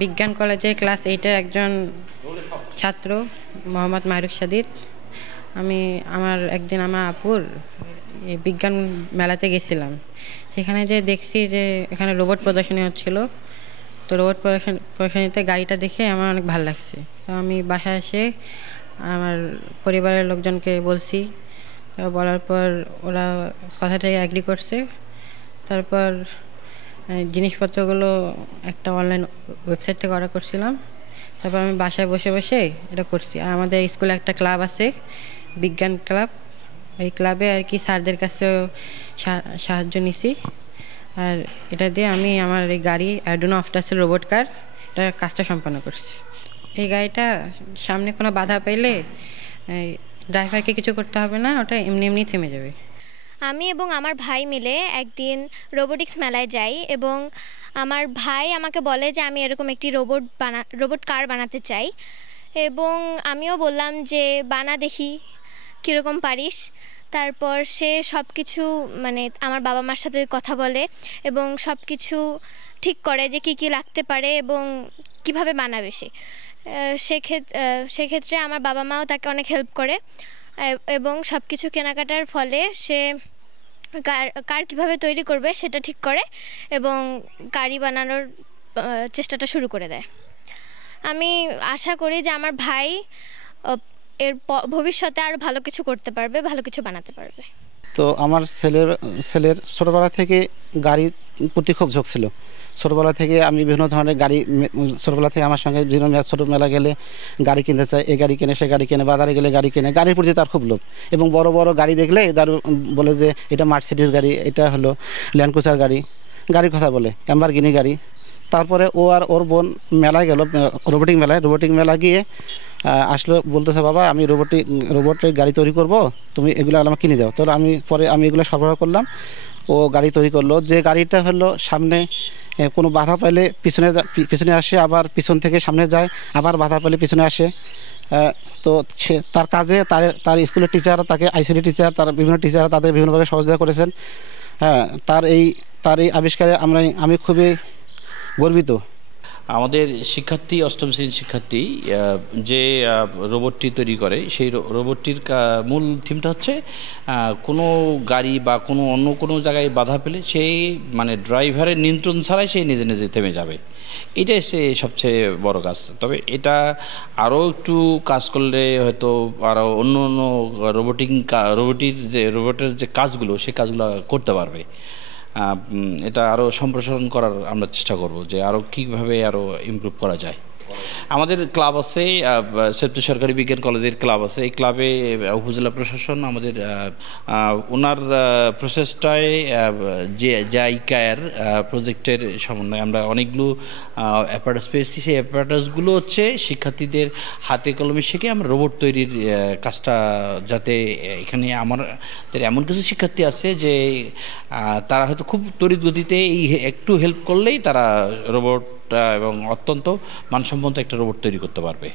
বিজ্ঞান কলেজে ক্লাস 8-এর একজন ছাত্র মোহাম্মদ মাহরুখ সাদিদ। একদিন আমার আপুর বিজ্ঞান মেলাতে গেছিলাম। সেখানে যে দেখছি যে এখানে রোবট প্রদর্শনী হচ্ছিল। তো রোবট প্রদর্শনীতে গাড়িটা দেখে আমার অনেক ভালো লাগছে। তো আমি বাসায় এসে আমার পরিবারের লোকজনকে বলছি। তো বলার পর ওরা কথাটাই অ্যাগ্রি করছে। তারপর জিনিসপত্রগুলো একটা অনলাইন ওয়েবসাইট থেকে অর্ডার করছিলাম। তারপর আমি বাসায় বসে বসে এটা করছি। আর আমাদের স্কুলে একটা ক্লাব আছে, বিজ্ঞান ক্লাব। ওই ক্লাবে আর কি স্যারদের কাছেও সাহায্য নিছি। আর এটা দিয়ে আমি আমার এই গাড়ি অ্যাডুনো অফটাসের রোবট কার এটা কাজটা সম্পন্ন করছি। এই গাড়িটা সামনে কোনো বাধা পেলে ড্রাইভারকে কিছু করতে হবে না, ওটা এমনি এমনি থেমে যাবে। আমি এবং আমার ভাই মিলে একদিন রোবোটিক্স মেলায় যাই এবং আমার ভাই আমাকে বলে যে আমি এরকম একটি রোবট কার বানাতে চাই, এবং আমিও বললাম যে বানা দেখি কীরকম পারিস। তারপর সে সব কিছু আমার বাবা মার সাথে কথা বলে এবং সব কিছু ঠিক করে যে কী কী লাগতে পারে এবং কিভাবে বানাবে সে। সেক্ষেত্রে আমার বাবা মাও তাকে অনেক হেল্প করে এবং সব কিছু কেনাকাটার ফলে সে কার কীভাবে তৈরি করবে সেটা ঠিক করে এবং গাড়ি বানানোর চেষ্টাটা শুরু করে দেয়। আমি আশা করি যে আমার ভাই এর ভবিষ্যতে আরও ভালো কিছু করতে পারবে, ভালো কিছু বানাতে পারবে। তো আমার ছেলের ছোটোবেলা থেকে গাড়ির প্রতি খুব ঝোঁক ছিল। ছোটোবেলা থেকে আমি বিভিন্ন ধরনের গাড়ি, ছোটোবেলা থেকে আমার সঙ্গে বিভিন্ন ছোটো মেলা গেলে গাড়ি কিনতে চাই, এই গাড়ি কেনে সে গাড়ি কেনে, বাজারে গেলে গাড়ি কেনে, গাড়ির প্রতি তার খুব লোভ। এবং বড় বড় গাড়ি দেখলে তার বলে যে এটা মার্সিডিজ গাড়ি, এটা হলো ল্যান্ড ক্রুজার গাড়ির কথা বলে, ল্যাম্বরগিনি গাড়ি। তারপরে ও আর ওর বোন মেলায় গেল, রোবোটিক মেলা গিয়ে আসলো, বলতেছে বাবা আমি রোবটের গাড়ি তৈরি করব, তুমি এগুলো আমাকে কিনে দাও। তাহলে আমি এগুলো সরবরাহ করলাম, ও গাড়ি তৈরি করলো। যে গাড়িটা হলো সামনে কোনো বাধা পাইলে পিছনে আসে, আবার পিছন থেকে সামনে যায়, আবার বাধা পাইলে পিছনে আসে। তো সে তার কাজে তার স্কুলের টিচার, তাকে আইসিডি টিচার, তার বিভিন্ন টিচার তাদের বিভিন্নভাবে সহযোগিতা করেছেন। হ্যাঁ, তার এই আবিষ্কারে আমি খুবই গর্বিত। আমাদের শিক্ষার্থী, অষ্টম শ্রেণীর শিক্ষার্থী যে রোবটটি তৈরি করে, সেই রোবটটির মূল থিমটা হচ্ছে কোনো গাড়ি বা অন্য কোনো জায়গায় বাধা পেলে সেই ড্রাইভারের নিয়ন্ত্রণ ছাড়াই সেই নিজে নিজে থেমে যাবে। এটাই সে সবচেয়ে বড় কাজ। তবে এটা আরও একটু কাজ করলে হয়তো আরও অন্য রোবটের যে কাজগুলো, সেই কাজগুলো করতে পারবে। এটা আরও সম্প্রসারণ করার আমরা চেষ্টা করব, যে আরও কীভাবে আরও ইমপ্রুভ করা যায়। আমাদের ক্লাব আছে, সৈয়দপুর সরকারি বিজ্ঞান কলেজের ক্লাব আছে। এই ক্লাবে উপজেলা প্রশাসন আমাদের ওনার প্রচেষ্টায় যে জাইকার প্রজেক্টের সমন্বয়ে আমরা অনেকগুলো অ্যাপারেটাস পেয়েছি। সেই অ্যাপারেটাসগুলো হচ্ছে শিক্ষার্থীদের হাতে কলমে শিখে আমরা রোবট তৈরির কাজটা, যাতে এখানে আমাদের এমন কিছু শিক্ষার্থী আছে যে তারা হয়তো খুব তড়িৎ গতিতে একটু হেল্প করলেই তারা রোবট এবং অত্যন্ত মানসম্পন্ন একটা রোবট তৈরি করতে পারবে।